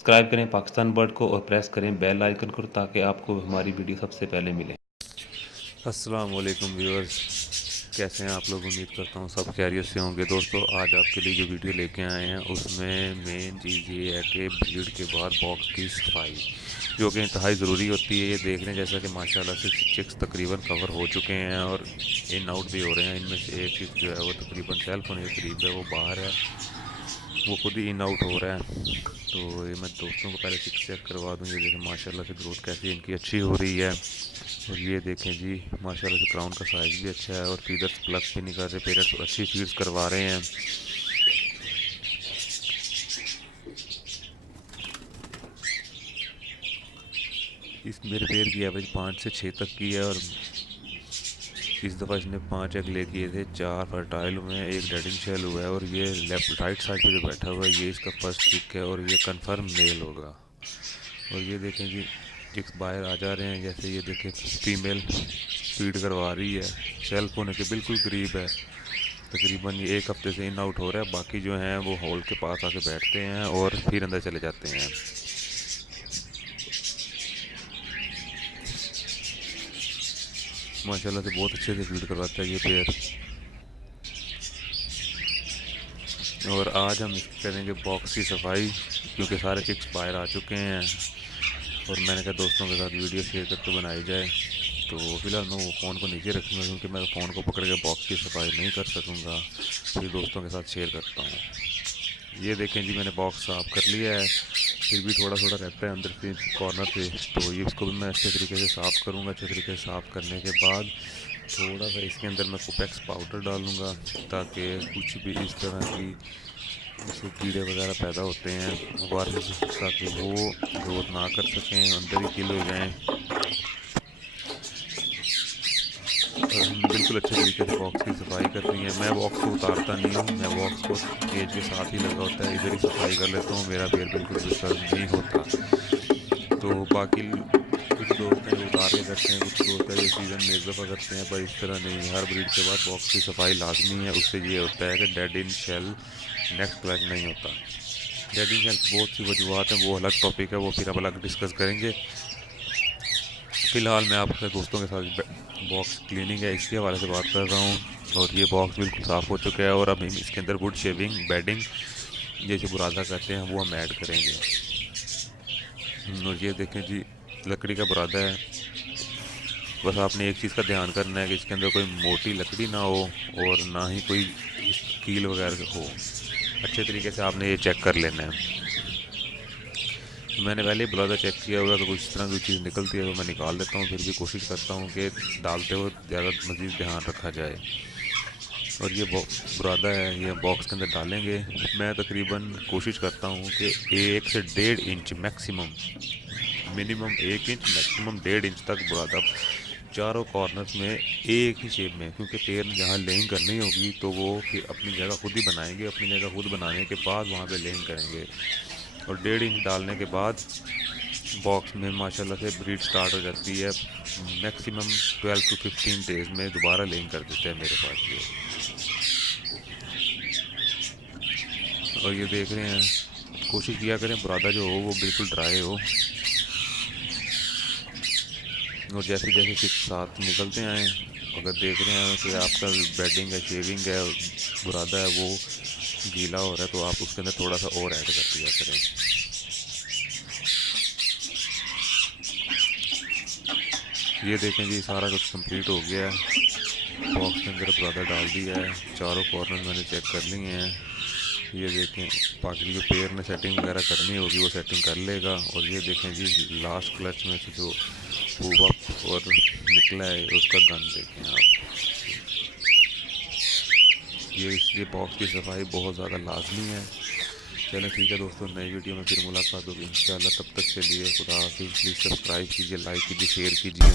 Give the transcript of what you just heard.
Subscribe करें Pakistan bird को और प्रेस करें बेल आइकन को ताकि आपको हमारी वीडियो सबसे पहले मिले। अस्सलाम वालेकुम व्यूअर्स, कैसे हैं आप लोग? उम्मीद करता हूँ सब खैरियत से होंगे। दोस्तों, आज आपके लिए जो वीडियो लेके आए हैं उसमें मेन चीज़ ये है कि ब्रीड के बाद बॉक्स की सफाई, जो कि इंतहाई ज़रूरी होती है। ये देख लें जैसा कि माशाल्लाह से चिक्स तकरीबन कवर हो चुके हैं और इन आउट भी हो रहे हैं। इनमें से एक चिक जो है वो तकरीबन सेल्फ होने के करीब है, वो बाहर है, वो खुद ही इन आउट हो रहा है। तो ये मैं दोस्तों को पहले चेक करवा दूँ। ये देखें माशाल्लाह से ग्रोथ कैसी इनकी अच्छी हो रही है। और ये देखें जी माशाल्लाह से क्राउन का साइज़ भी अच्छा है और फीडर्स प्लग भी नहीं कर रहे, पेरेंट्स अच्छी फीड्स करवा रहे हैं। इस मेरे पेयर की एवरेज 5 से 6 तक की है और इस दफ़ा इसने 5 एग ले किए थे। 4 फर्टाइल हुए हैं, एक डेडिंग शेल हुआ है। और ये लेफ्ट राइट साइड पे जो बैठा हुआ है ये इसका फर्स्ट चिक है और ये कंफर्म मेल होगा। और ये देखें जी चिक्स बाहर आ जा रहे हैं। जैसे ये देखें फीमेल फीड करवा रही है, सेल्फ होने के बिल्कुल करीब है। तकरीबन ये 1 हफ्ते से इन आउट हो रहा है। बाकी जो हैं वो हॉल के पास आके बैठते हैं और फिर अंदर चले जाते हैं। माशाल्लाह से बहुत अच्छे से फीड करवाता है ये पेयर। और आज हम करेंगे बॉक्स की सफाई, क्योंकि सारे चिक्स बाहर आ चुके हैं और मैंने कहा दोस्तों के साथ वीडियो शेयर करके बनाई जाए। तो फिलहाल मैं वो फ़ोन को नीचे रखूँगा क्योंकि मैं फ़ोन को पकड़ के बॉक्स की सफाई नहीं कर सकूँगा। फिर दोस्तों के साथ शेयर करता हूँ। ये देखें जी मैंने बॉक्स साफ़ कर लिया है, फिर भी थोड़ा थोड़ा रहता है अंदर से कॉर्नर से। तो ये इसको भी मैं अच्छे तरीके से साफ़ करूँगा। अच्छे तरीके से साफ़ करने के बाद थोड़ा सा इसके अंदर मैं कोपेक्स पाउडर डालूँगा ताकि कुछ भी इस तरह की जैसे कीड़े वगैरह पैदा होते हैं वायरस, ताकि वो ग्रोथ ना कर सकें, अंदर ही किल हो जाएँ। और हमने बिल्कुल अच्छे तरीके से बॉक्स की सफाई करनी है। मैं बॉक्स को उतारता नहीं हूँ, मैं बॉक्स को केज के साथ ही लगा होता है, इधर ही सफाई कर लेता हूँ। मेरा पेड़ बिल्कुल डिस्टर्ब नहीं होता। तो बाकी कुछ दोस्त हैं उतार के करते हैं, कुछ दोस्त है ये सीज़न में एक दफ़ा करते हैं, पर इस तरह नहीं। हर ब्रीड के बाद बॉक्स की सफाई लाजमी है। उससे ये होता है कि डेड इन शेल नेक्स्ट क्लच नहीं होता। डेड इन शेल की बहुत सी वजूहत हैं, वो अलग टॉपिक है, वो फिर अब अलग डिस्कस करेंगे। फ़िलहाल मैं आपके दोस्तों के साथ बॉक्स क्लीनिंग है इसके हवाले से बात कर रहा हूँ। और ये बॉक्स बिल्कुल साफ़ हो चुका है और अब हम इसके अंदर वुड शेविंग बेडिंग जैसे बुरादा कहते हैं वो हम ऐड करेंगे। और ये देखें जी लकड़ी का बुरादा है। बस आपने एक चीज़ का ध्यान करना है कि इसके अंदर कोई मोटी लकड़ी ना हो और ना ही कोई कील वगैरह हो। अच्छे तरीके से आपने ये चेक कर लेना है। मैंने पहले ही बुरादा चेक किया हुआ, तो कुछ इस तरह की चीज़ निकलती है तो मैं निकाल देता हूँ। फिर भी कोशिश करता हूँ कि डालते हुए ज़्यादा मज़ीद ध्यान रखा जाए। और ये बुरादा है, ये बॉक्स के अंदर डालेंगे। मैं तकरीबन कोशिश करता हूँ कि 1 से 1.5 inch maximum, minimum 1 inch maximum 1.5 inch तक बुरादा चारों कॉर्नर्स में एक ही शेप में, क्योंकि पेड़ जहाँ लेइंग करनी होगी तो वो फिर अपनी जगह खुद ही बनाएंगे। अपनी जगह खुद बनाने के बाद वहाँ पे लेइंग करेंगे। और 1.5 इंच डालने के बाद बॉक्स में माशाल्लाह से ब्रीड स्टार्ट हो जाती है। मैक्सिमम 12 to 15 डेज़ में दोबारा लेइंग कर देते हैं मेरे पास ये। और ये देख रहे हैं, कोशिश किया करें बुरादा जो हो वो बिल्कुल ड्राई हो। और जैसे जैसे चिक्स साथ निकलते आए, अगर देख रहे हैं कि आपका बेडिंग है, शेविंग है, बुरादा है वो गीला हो रहा है, तो आप उसके अंदर थोड़ा सा और ऐड कर दिया करें। ये देखें जी सारा कुछ कंप्लीट हो गया है। बॉक्स के अंदर बुरादा डाल दिया है, चारों कॉर्नर मैंने चेक कर लिए हैं। ये देखें बाकी जो पेयर में सेटिंग वगैरह करनी होगी वो सेटिंग कर लेगा। और ये देखें जी लास्ट क्लच में से जो हुआ और निकला है उसका गन देखें आप। ये इसलिए बॉक्स की सफाई बहुत ज़्यादा लाजमी है। चलें ठीक है दोस्तों, नई वीडियो में फिर मुलाकात होगी इंशाल्लाह। तब तक के लिए खुदा हाफिज़। प्लीज़ सब्सक्राइब कीजिए, लाइक कीजिए, शेयर कीजिए।